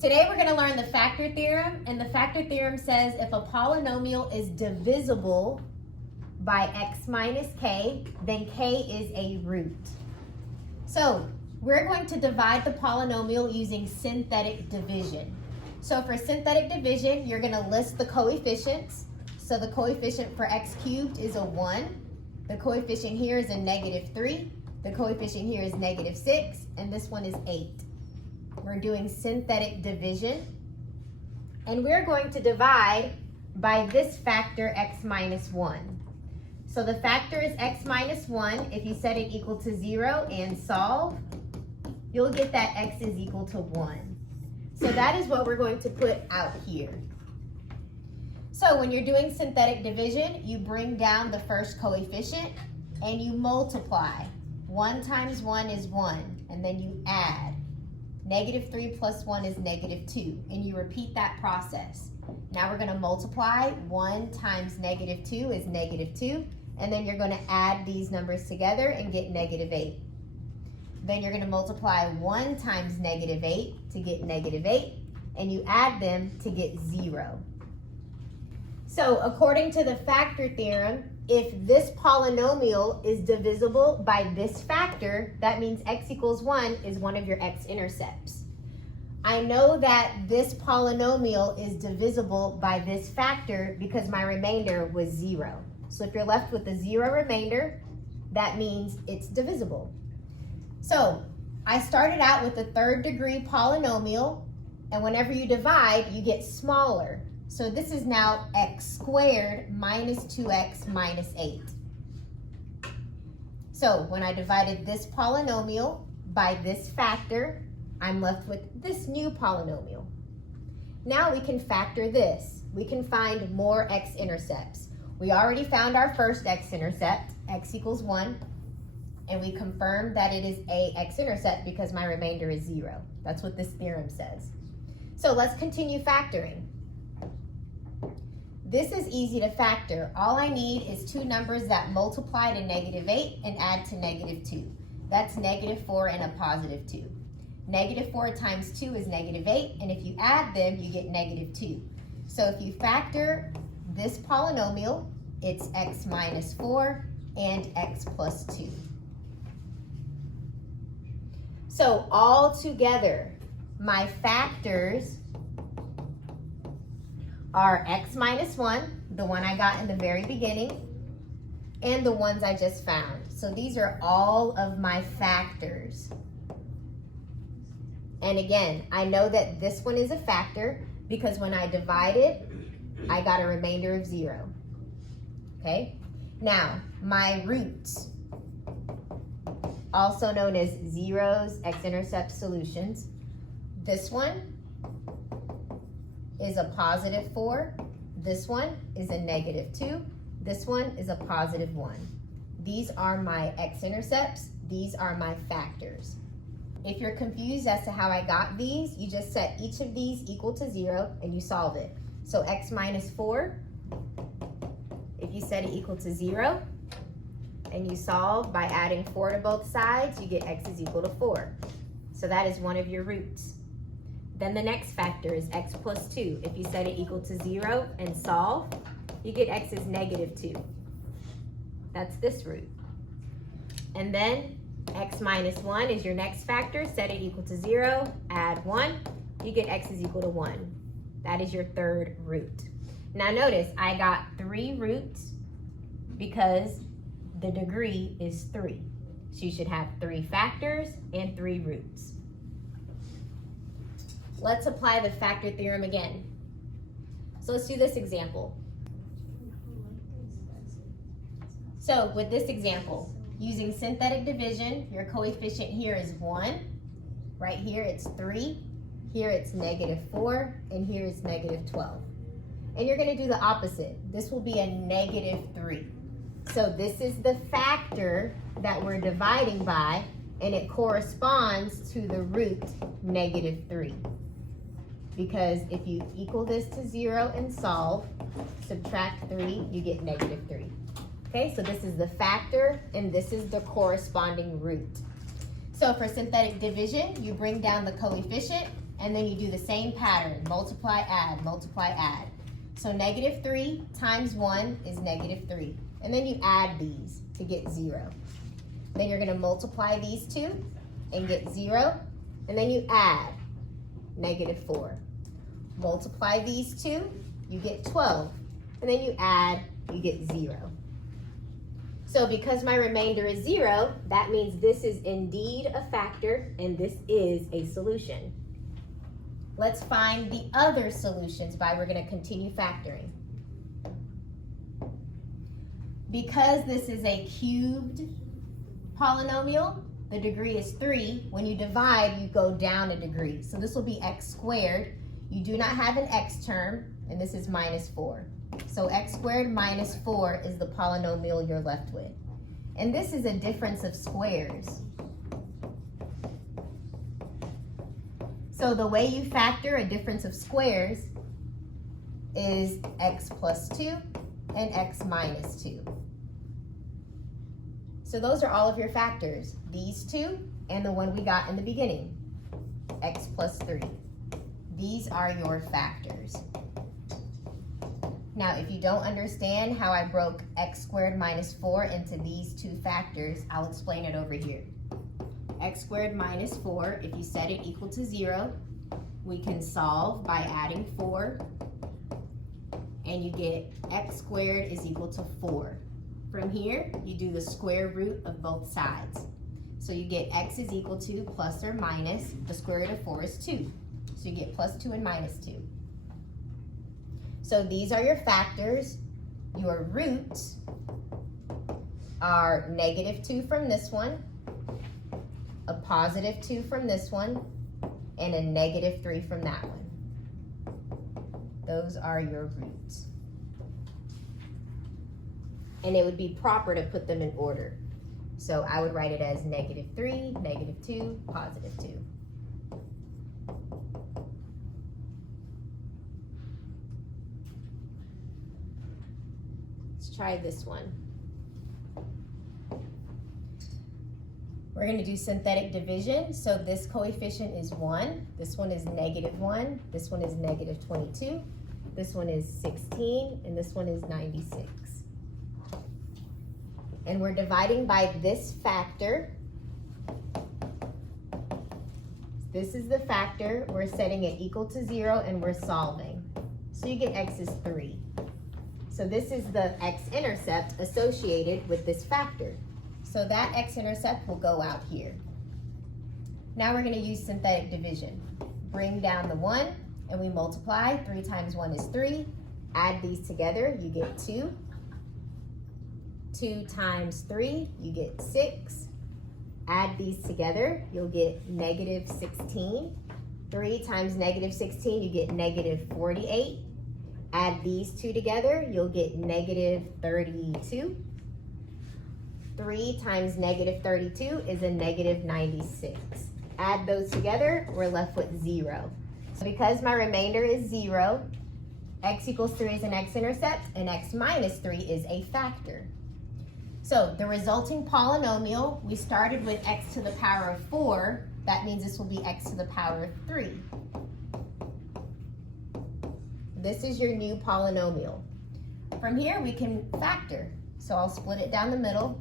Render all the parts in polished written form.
Today we're going to learn the factor theorem, and the factor theorem says if a polynomial is divisible by x minus k, then k is a root. So we're going to divide the polynomial using synthetic division. So for synthetic division, you're going to list the coefficients. So the coefficient for x cubed is a 1. The coefficient here is a -3. The coefficient here is -6, and this one is 8. We're doing synthetic division, and we're going to divide by this factor x minus 1. So the factor is x minus 1. If you set it equal to 0 and solve, you'll get that x is equal to 1. So that is what we're going to put out here. So when you're doing synthetic division, you bring down the first coefficient and you multiply. 1 times 1 is 1, and then you add. -3 plus 1 is -2, and you repeat that process. Now we're going to multiply. 1 times -2 is -2, and then you're going to add these numbers together and get -8. Then you're going to multiply 1 times -8 to get -8, and you add them to get 0. So according to the factor theorem, if this polynomial is divisible by this factor, that means x equals 1 is one of your x-intercepts. I know that this polynomial is divisible by this factor because my remainder was 0. So if you're left with a 0 remainder, that means it's divisible. So I started out with a 3rd degree polynomial, and whenever you divide, you get smaller. So this is now x squared minus 2x minus 8. So when I divided this polynomial by this factor, I'm left with this new polynomial. Now we can factor this. We can find more x-intercepts. We already found our first x-intercept, x equals 1, and we confirmed that it is a x-intercept because my remainder is 0. That's what this theorem says. So let's continue factoring. This is easy to factor. All I need is two numbers that multiply to -8 and add to -2. That's -4 and a +2. -4 times 2 is -8, and if you add them, you get -2. So if you factor this polynomial, it's x minus 4 and x plus 2. So all together, my factors are x minus 1, the one I got in the very beginning, and the ones I just found. So these are all of my factors. And again, I know that this one is a factor because when I divided, I got a remainder of 0. Okay? Now, my roots, also known as zeros, x-intercept solutions. This one is a +4, this one is a -2, this one is a +1. These are my x-intercepts, these are my factors. If you're confused as to how I got these, you just set each of these equal to 0 and you solve it. So x minus 4, if you set it equal to 0 and you solve by adding 4 to both sides, you get x is equal to 4. So that is one of your roots. Then the next factor is x plus 2. If you set it equal to 0 and solve, you get x is -2. That's this root. And then x minus 1 is your next factor. Set it equal to 0, add 1, you get x is equal to 1. That is your 3rd root. Now notice, I got 3 roots because the degree is 3. So you should have 3 factors and 3 roots. Let's apply the factor theorem again. So let's do this example. So with this example, using synthetic division, your coefficient here is 1. Right here it's 3. Here it's -4, and here it's -12. And you're going to do the opposite. This will be a -3. So this is the factor that we're dividing by, and it corresponds to the root -3. Because if you equal this to 0 and solve, subtract 3, you get -3. Okay, so this is the factor, and this is the corresponding root. So for synthetic division, you bring down the coefficient, and then you do the same pattern, multiply, add, multiply, add. So negative 3 times 1 is negative 3. And then you add these to get 0. Then you're going to multiply these two and get 0. And then you add negative 4. Multiply these two, you get 12. And then you add, you get 0. So because my remainder is 0, that means this is indeed a factor and this is a solution. Let's find the other solutions we're going to continue factoring. Because this is a cubed polynomial, the degree is 3. When you divide, you go down a degree. So this will be x squared. You do not have an x term, and this is minus 4. So x squared minus 4 is the polynomial you're left with. And this is a difference of squares. So the way you factor a difference of squares is x plus 2 and x minus 2. So those are all of your factors, these two and the one we got in the beginning, x plus 3. These are your factors. Now, if you don't understand how I broke x squared minus 4 into these two factors, I'll explain it over here. X squared minus 4, if you set it equal to 0, we can solve by adding 4, and you get x squared is equal to 4. From here, you do the square root of both sides. So you get x is equal to plus or minus, the square root of 4 is 2. So you get plus 2 and minus 2. So these are your factors. Your roots are negative 2 from this one, a positive 2 from this one, and a negative 3 from that one. Those are your roots. And it would be proper to put them in order. So I would write it as negative 3, negative 2, positive 2. Let's try this one. We're going to do synthetic division. So this coefficient is 1. This one is negative 1. This one is negative 22. This one is 16. And this one is 96. And we're dividing by this factor. This is the factor. We're setting it equal to 0 and we're solving. So you get x is 3. So this is the x-intercept associated with this factor. So that x-intercept will go out here. Now we're going to use synthetic division. Bring down the 1 and we multiply. 3 times 1 is 3. Add these together, you get 2. 2 times 3, you get 6. Add these together, you'll get negative 16. 3 times negative 16, you get negative 48. Add these two together, you'll get negative 32. 3 times negative 32 is a negative 96. Add those together, we're left with 0. So because my remainder is 0, x equals 3 is an x-intercept, and x minus 3 is a factor. So the resulting polynomial, we started with x to the power of 4. That means this will be x to the power of 3. This is your new polynomial. From here, we can factor. So I'll split it down the middle.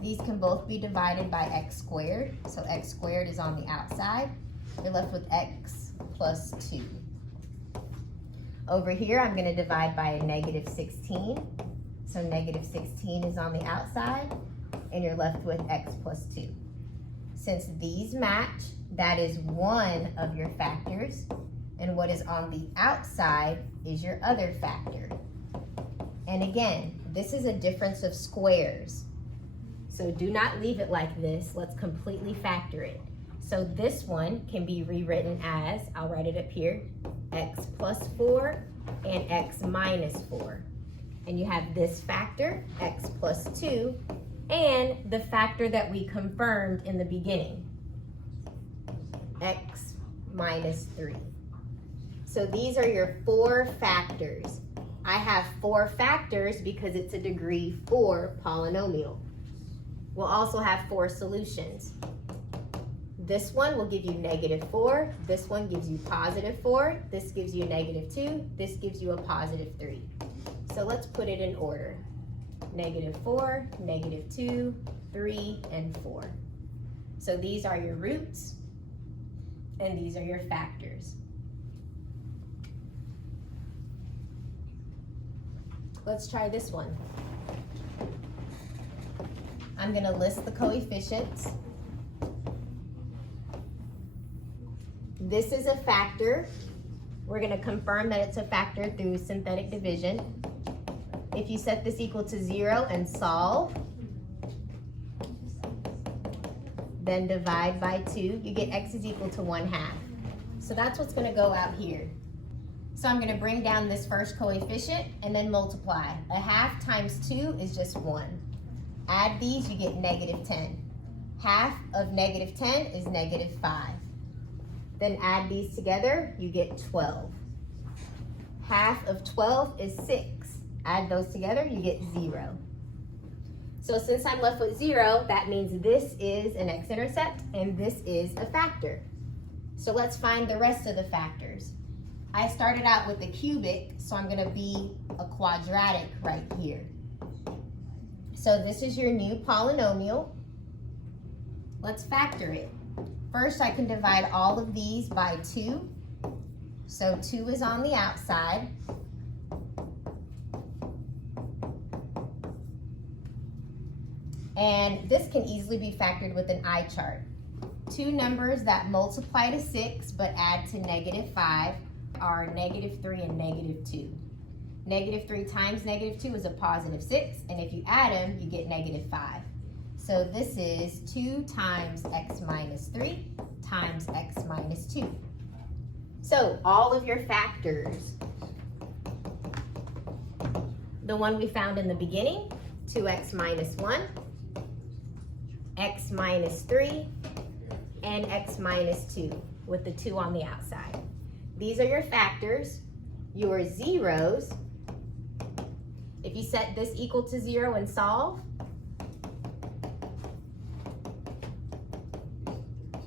These can both be divided by x squared. So x squared is on the outside. You're left with x plus 2. Over here, I'm going to divide by a negative 16. So negative 16 is on the outside, and you're left with x plus 2. Since these match, that is one of your factors, and what is on the outside is your other factor. And again, this is a difference of squares. So do not leave it like this. Let's completely factor it. So this one can be rewritten as, I'll write it up here, x plus 4 and x minus 4. And you have this factor, x plus 2, and the factor that we confirmed in the beginning, x minus 3. So these are your 4 factors. I have 4 factors because it's a degree 4 polynomial. We'll also have 4 solutions. This one will give you -4. This one gives you +4. This gives you -2. This gives you a +3. So let's put it in order. -4, -2, 3, and 4. So these are your roots, and these are your factors. Let's try this one. I'm going to list the coefficients. This is a factor. We're going to confirm that it's a factor through synthetic division. If you set this equal to 0 and solve, then divide by 2, you get x is equal to 1/2. So that's what's going to go out here. So I'm going to bring down this first coefficient and then multiply. 1/2 times 2 is just 1. Add these, you get -10. Half of -10 is -5. Then add these together, you get 12. Half of 12 is 6. Add those together, you get 0. So since I'm left with 0, that means this is an x-intercept and this is a factor. So let's find the rest of the factors. I started out with a cubic, so I'm going to be a quadratic right here. So this is your new polynomial. Let's factor it. First, I can divide all of these by 2. So 2 is on the outside. And this can easily be factored with an eye chart. Two numbers that multiply to 6 but add to -5 are -3 and -2. -3 times -2 is a +6, and if you add them, you get -5. So this is 2 times x minus 3 times x minus 2. So all of your factors, the one we found in the beginning, 2x minus 1, x minus 3, and x minus 2 with the 2 on the outside. These are your factors. Your zeros, if you set this equal to 0 and solve,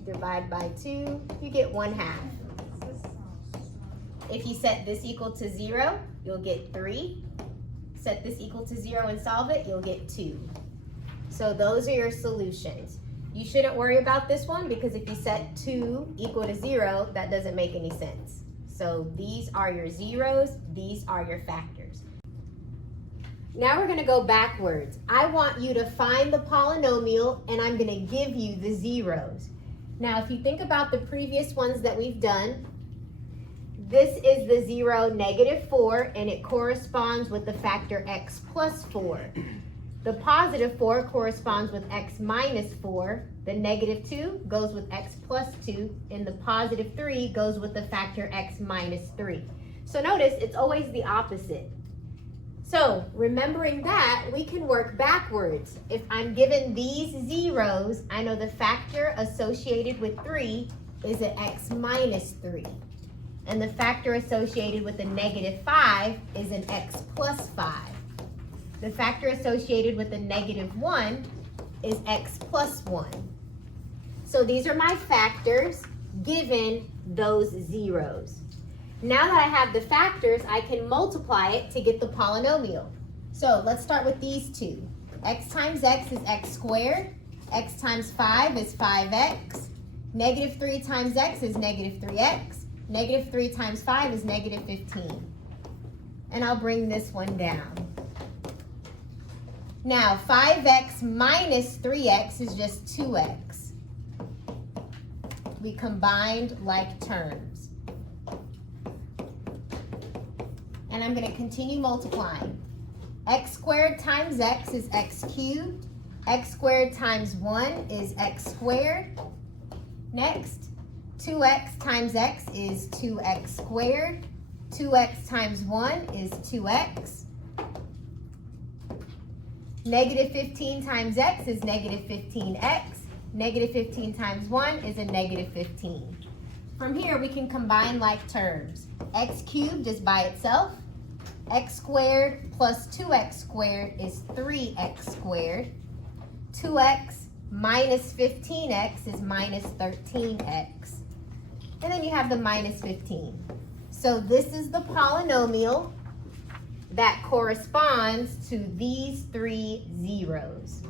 divide by 2, you get 1/2. If you set this equal to 0, you'll get 3. Set this equal to 0 and solve it, you'll get 2. So those are your solutions. You shouldn't worry about this one because if you set 2 equal to 0, that doesn't make any sense. So these are your zeros, these are your factors. Now we're gonna go backwards. I want you to find the polynomial and I'm gonna give you the zeros. Now if you think about the previous ones that we've done, this is the 0, -4, and it corresponds with the factor x plus 4. The +4 corresponds with x minus 4, the -2 goes with x plus 2, and the +3 goes with the factor x minus 3. So notice it's always the opposite. So remembering that, we can work backwards. If I'm given these zeros, I know the factor associated with 3 is an x minus 3. And the factor associated with the -5 is an x plus 5. The factor associated with the -1 is x plus 1. So these are my factors given those zeros. Now that I have the factors, I can multiply it to get the polynomial. So let's start with these two. X times x is x squared. X times 5 is 5x. -3 times x is -3x. -3 times 5 is -15. And I'll bring this one down. Now, 5x minus 3x is just 2x. We combined like terms. And I'm going to continue multiplying. X squared times x is x cubed. X squared times 1 is x squared. Next, 2x times x is 2x squared. 2x times 1 is 2x. -15 times x is -15x. -15 times 1 is a -15. From here, we can combine like terms. X cubed just by itself. X squared plus 2x squared is 3x squared. 2x minus 15x is minus 13x. And then you have the minus 15. So this is the polynomial that corresponds to these three zeros.